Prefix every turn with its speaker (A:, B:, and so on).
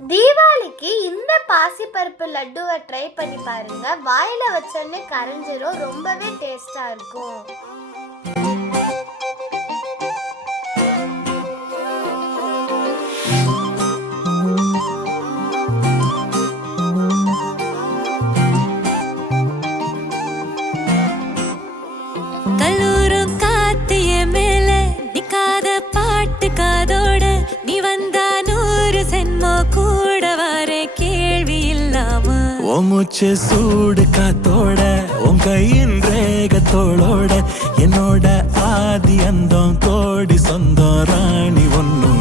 A: தீபாவளிக்கு இந்த பாசிப்பருப்பு லட்டுவை ட்ரை பண்ணி பாருங்க. வாயில வச்சோடனே கரைஞ்சிரும். ரொம்பவே டேஸ்டா இருக்கும்.
B: உன் மூச்சு சூடு காத்தோட உன் கையின் ரேகத்தோளோட என்னோட ஆதி அந்தம் கோடி சொந்தம் ராணி ஒன்னும்